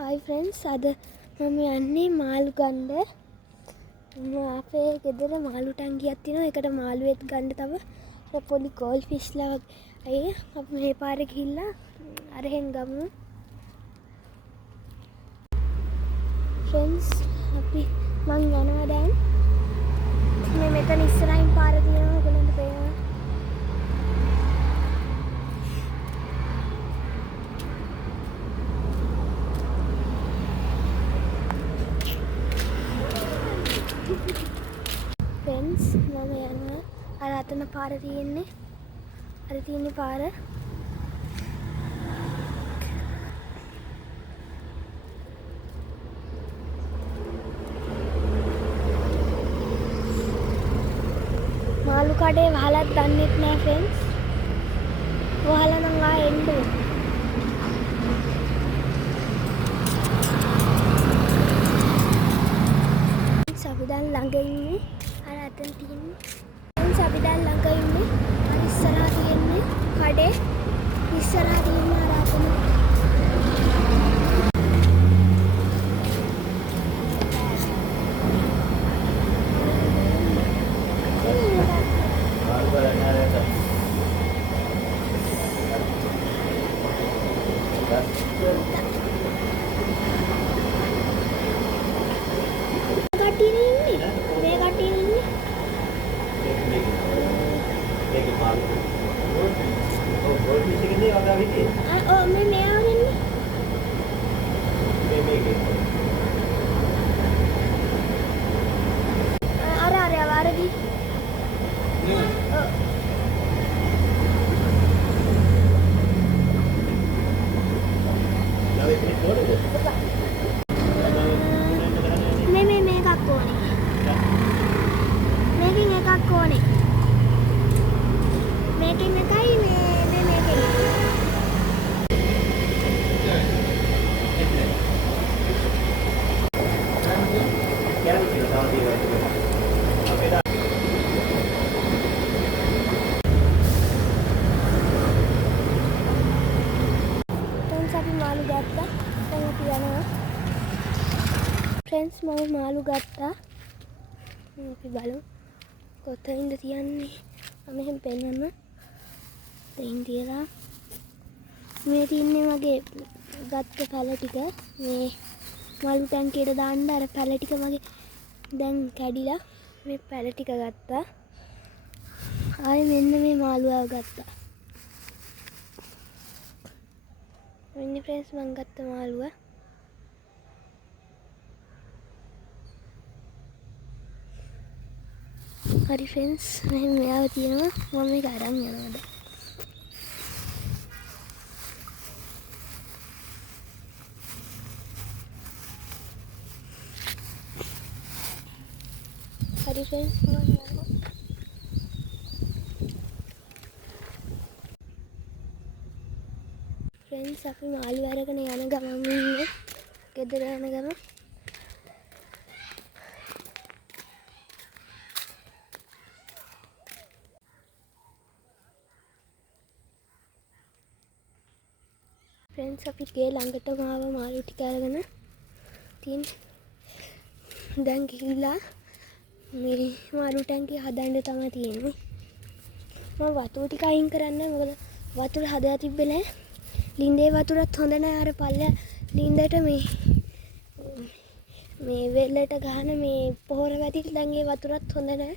Hi friends, අද මම යන්නේ මාළු ගන්න. අපේ ගෙදර මාළු ටැංකියක් තියෙනවා. ඒකට මාළුවෙක් ගන්න තව පොඩි ගෝල්ඩ් ෆිෂ්ලා වගේ අපි මේ පාරේ ගිහිල්ලා අරහෙන් ගමු. friends අපි මං යනවා දැන්. මේ මෙතන ඉස්සරහින් පාර තියෙනවා. ඔයගොල්ලන්ට පේනවා. friends මම යනවා අර අතන පාර තියෙන්නේ අර තියෙන්නේ පාර මාළු කඩේ වහලත් දන්නෙත් නෑ friends වහලා නම් ආයෙ එන්න අපි දැන් ළඟ ඉන්නේ අර අතන තියෙන්නේ අපි දැන් ළඟ ඉන්නේ අර ඉස්සරහා තියෙන්නේ කඩේ ඉස්සරහා තියෙන්නේ අර අතන friends මම මාළු ගත්තා. අපි බලමු කොතනින්ද තියන්නේ. මම එහෙම පෙන්නන්න. දෙයින් තියලා මේ තියන්නේ මගේ ගත්ත පැල ටික. මේ මාළු ටැංකියට දාන්න අර පැල ටික මගේ දැන් කැඩිලා මේ පැල ටික ගත්තා. ආයේ මෙන්න මේ මාළුව ගත්තා. මෙන්න friends මම ගත්ත මාළුව. හරි friends මෙහෙම මෙයාව තියෙනවා මම මේක අරන් යනවා දැන් හරි friends මම යනවා friends අපි මාළු අරගෙන යන ගමන් ඉන්නේ ගෙදර යන ගමන් friends අපි ගේ ළඟටම ආව මාළු ටික අරගෙන තින් දැන් ගිහිල්ලා මේ මාළු ටැංකිය හදන්න තමයි තියෙන්නේ මම වතුර ටික අයින් කරන්න මොකද වතුර හදලා තිබ්බේ නැහැ ලින්දේ වතුරත් හොඳ නැහැ අර පල්ලෙය ලින්දට මේ වෙල්ලට ගහන මේ පොහොර වැදිලා දැන් ඒ වතුරත් හොඳ නැහැ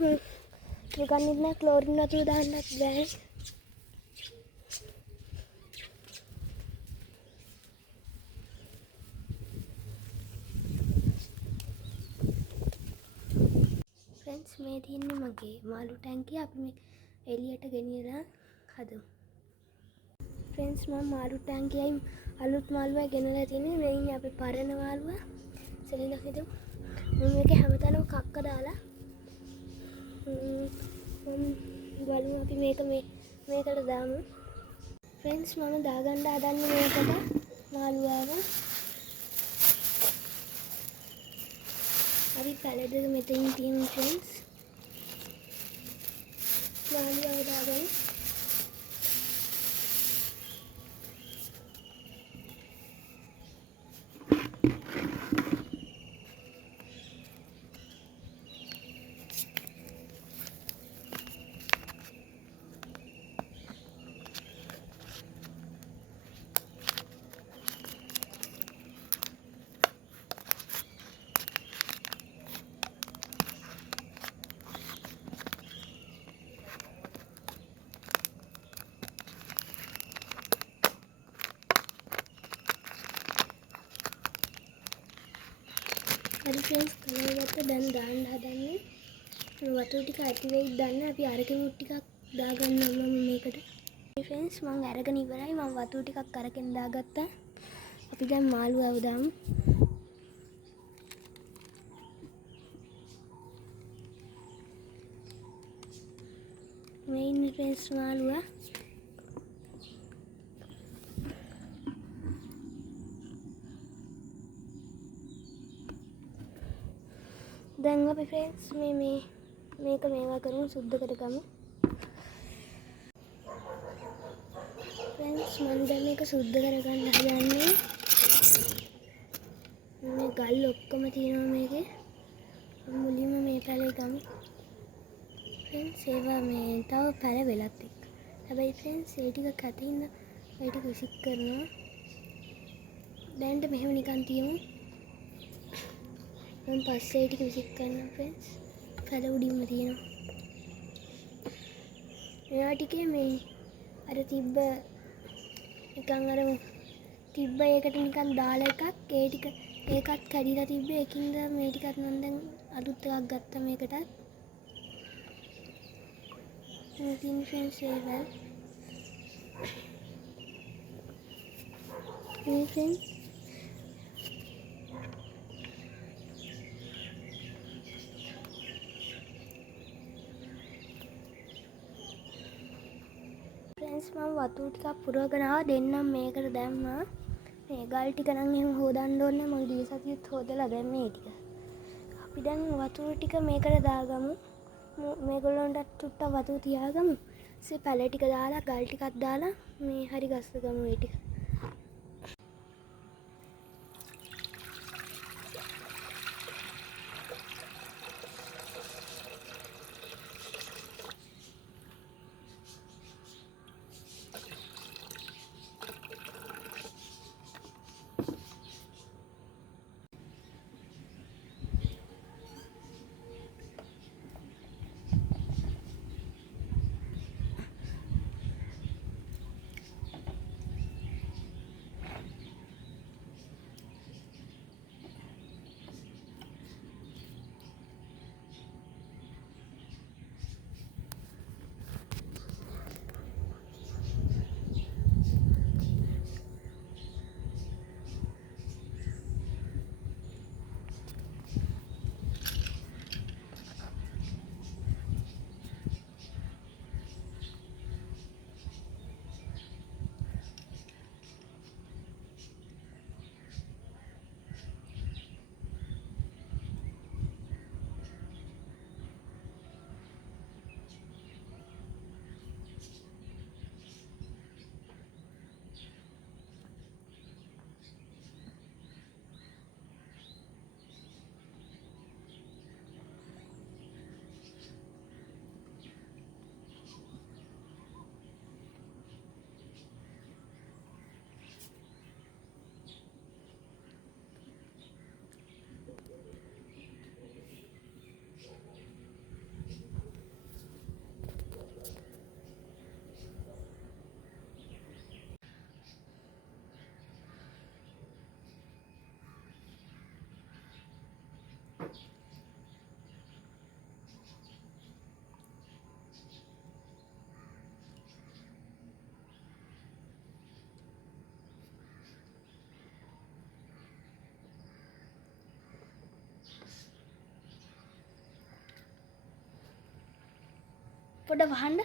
මම ගන්නෙත් නැහැ ක්ලෝරින් වතුර දාන්නත් බෑ friends මේ තියෙන්නේ මගේ මාළු ටැංකිය අපි මේ එළියට ගෙනියලා හදමු friends මම මාළු ටැංකියයි අලුත් මාළුවයි ගෙනලා තියෙන්නේ මේ ඉන්නේ අපේ පරණ මාළුව සෙලිලා හිටමු මම මේක හැමතැනම කක්ක දාලා බලමු අපි මේකට දාමු friends මම දාගන්න හදන්නේ මේකට මාළුවාව අපි පැල දෙක මෙතනින් තියෙන friends මාළුවාව දාගන්න හරි ෆ්‍රෙන්ඩ්ස් කලවගත්ත දැන් දාන්න හදන්නේ. වතුර ටික ඇති වෙයිද දන්නේ අපි අරගෙන ටිකක් දාගන්නම් මම මේකට. ෆ්‍රෙන්ඩ්ස් මම අරගෙන ඉවරයි. මම වතුර ටිකක් අරගෙන දාගත්තා. අපි දැන් මාළුවව දාමු. මේ ඉන්නේ ෆ්‍රෙන්ඩ්ස් මාළුවා. දැන් අපි ෆ්‍රෙන්ඩ්ස් මේක මේවා කරමු සුද්ධ කරගමු. ෆ්‍රෙන්ඩ්ස් මම දැන් මේක සුද්ධ කරගන්න හදන්නේ. මේ ගල් ඔක්කොම තියෙනවා මේකේ. මුලින්ම මේ පැලේ ගමු. ෆ්‍රෙන්ඩ්ස් ඒවා මේ තව පැල වෙලත් එක්ක. හැබැයි ෆ්‍රෙන්ඩ්ස් ඒ ටික කටින්න ඒ ටික විසික් කරනවා. දැන්ට මෙහෙම නිකන් තියමු. මම පස්සේ ටික විසික් කරනවා ෆ්‍රෙන්ඩ්ස්. පැල උඩින්ම තියෙනවා. මේවා ටිකේ මේ අර තිබ්බ නිකන් අර තිබ්බ ඒකට නිකන් දාලා එකක් ඒ ටික ඒකත් කැඩිලා තිබ්බේ ඒකින්ද මේ ටිකත් මම දැන් අලුත් එකක් ගත්තා මේකටත්. ඉතින් ෆ්‍රෙන්ඩ්ස් ඒවල් මේ ෆ්‍රෙන්ඩ්ස් මම වතුර ටිකක් පුරවගෙන ආවා දෙන්නම් මේකට දැම්මා. මේ ගල් ටික නම් එහෙම හොදන්න ඕනේ මම ගිය සතියේත් හොදලා දැන් මේ ටික. අපි දැන් වතුර ටික මේකට දාගමු. මේගොල්ලන්ට ටුට්ටක් වතුර තියාගමු. ඊසේ පැල ටික දාලා ගල් ටිකක් දාලා මේ හරි ගස්සගමු ඒ ටික. පොඩ වහන්න